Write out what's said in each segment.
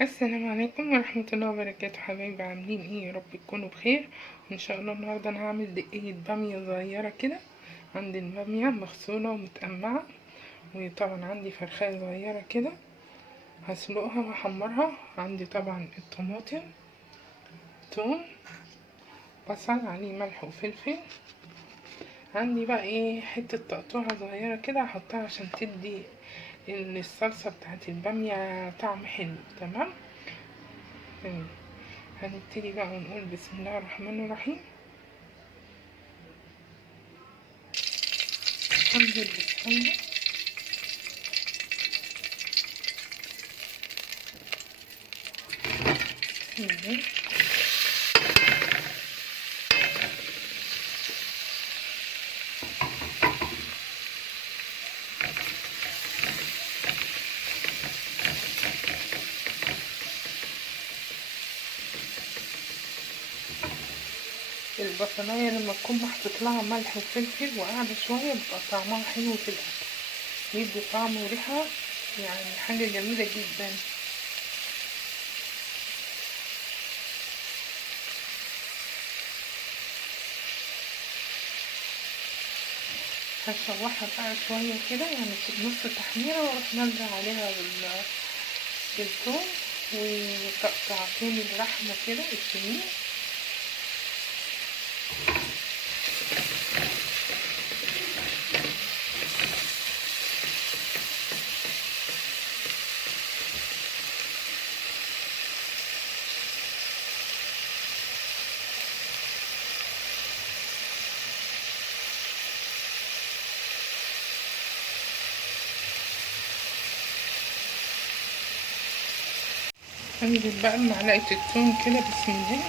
السلام عليكم ورحمة الله وبركاته. حبايبي عاملين ايه؟ يا رب تكونوا بخير. ان شاء الله النهاردة انا هعمل دقيقة بامية صغيرة كده. عندي البامية مغسولة ومتقمعة، وطبعا عندي فرخاية صغيرة كده هسلقها واحمرها. عندي طبعا الطماطم، توم، بصل، عليه ملح وفلفل. عندي بقى ايه حتة تقطوعة صغيرة كده هحطها عشان تدي الصلصة بتاعت البامية طعم حلو. تمام. هنبتدي بقى ونقول بسم الله الرحمن الرحيم. انزل بالسمنة، البصلاية لما تكون محطوط لها ملح وفلفل وقاعدة شوية بيبقى طعمها حلو في الأكل، بيدي طعم وريحة، يعني حاجة جميلة جدا. هشوحها بقى شوية كده، يعني في نص تحميرة، واروح نازلة عليها بالثوم وتقطعتين اللحمة كده السمين. انزل بقى بمعلقة الثوم كده بسم الله،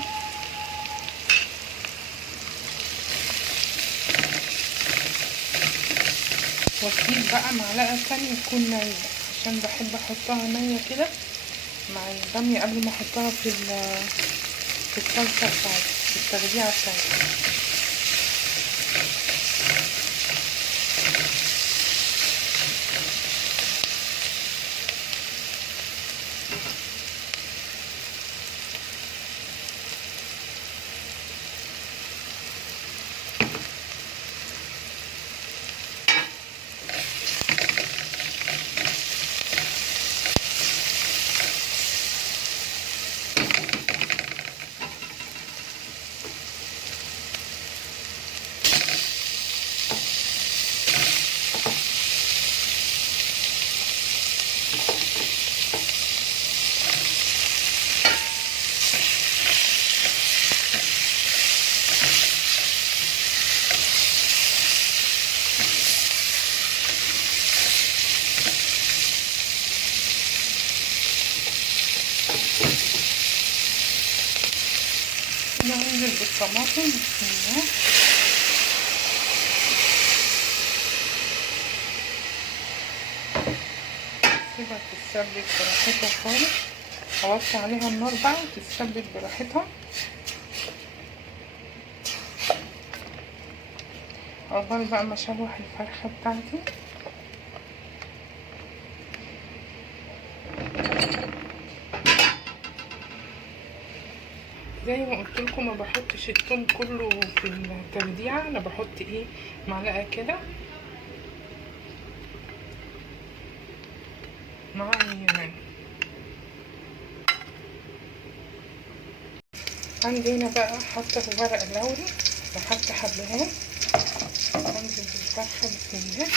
واسيب بقى معلقة تانية تكون نية، عشان بحب احطها نية كده مع البامية قبل ما احطها في الصلصة بتاعتي، في التغذية بتاعتي. ننزل بالطماطم بسم الله، سيبها تتسبك براحتها خالص، اوطي عليها النار بقى وتتسبك براحتها. عقبال بقى ما اشوح الفرخة بتاعتي. زي ما قلت لكم ما بحطش الثوم كله في التخديعه، انا بحط ايه معلقه كده مع اليمين. عندي هنا بقى حاطه ورق لوري وحاطه حبهان. انزل بالفرخه بسم الله،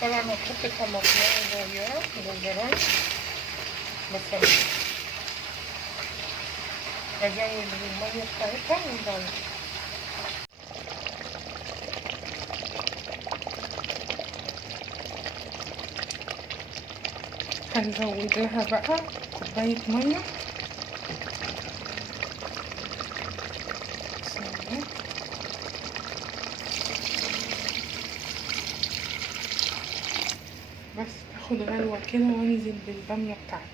طبعا هحط طماطمايه صغيره وجزران بصل، ازود الميه بتاعتها وبعد هنزود لها بقى كوبايه ميه. بس تاخد غلوة كده وانزل بالبامية بتاعتي.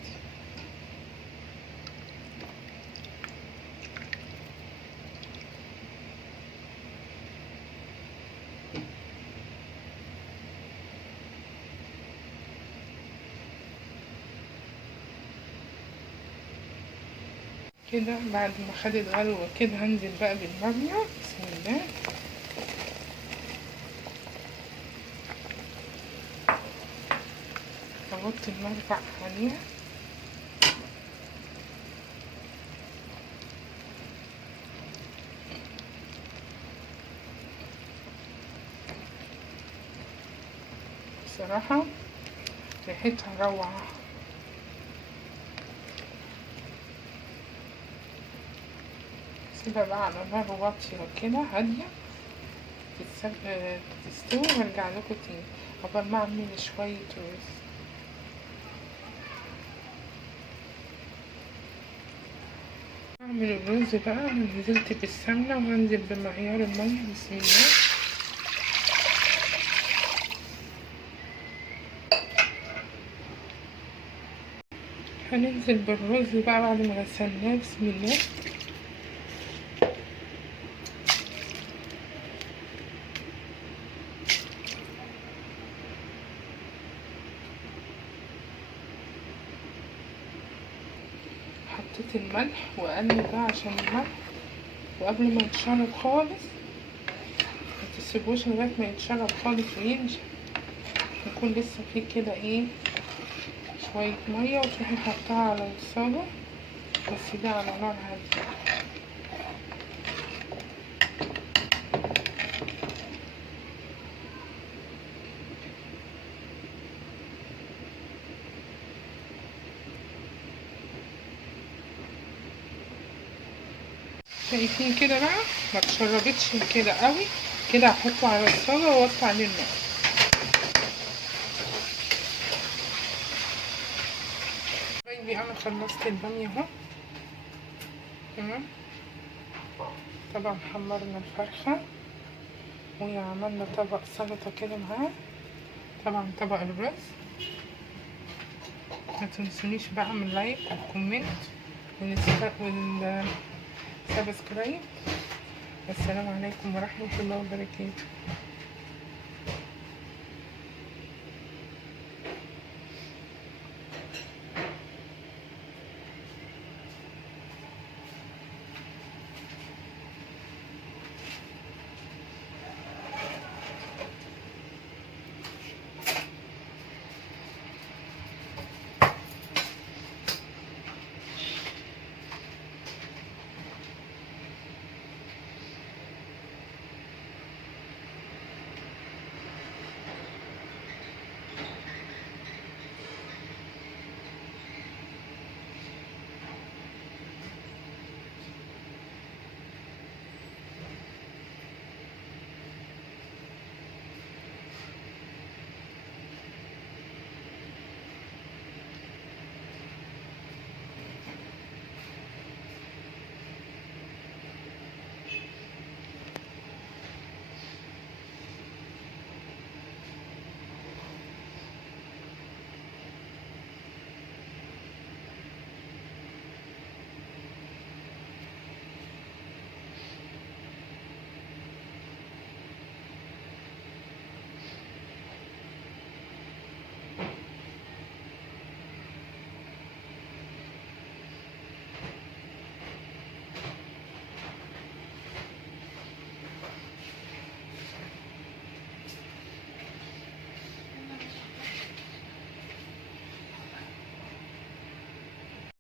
كده بعد ما خدت غلوة كده هنزل بقى بالبامية. بسم الله. هغطي المرقع عليها. بصراحة ريحتها روعة. سيبها بقى على نار واطية كده هادية تستوي وارجع لكم تاني قبل ما اعمل شوية رز. اعمل الرز بقى. انا نزلت بالسمنة وهنزل بمعيار المية. بسم الله. هننزل بالرز بقى بعد ما غسلناه. بسم الله. حطيت الملح واقلب بقى عشان الملح، وقبل ما يتشرب خالص متسيبوش لغاية ما يتشرب خالص وينشف، يكون لسه فيه كده ايه شوية مية، وتروحي حطها على الصاجة بس ده على نار هادية. شايفين كده بقى ما اتشربتش كده قوي كده. هحطه على الصاجة واوطي عليه النار. حبايبي انا خلصت البامية اهو. تمام. طبعا حمرنا الفرخة وعملنا طبق سلطة كده معاه. طبعا طبق الرز. ما تنسونيش بقى من لايك والكومنت والسبسكرايب. السلام عليكم ورحمة الله وبركاته.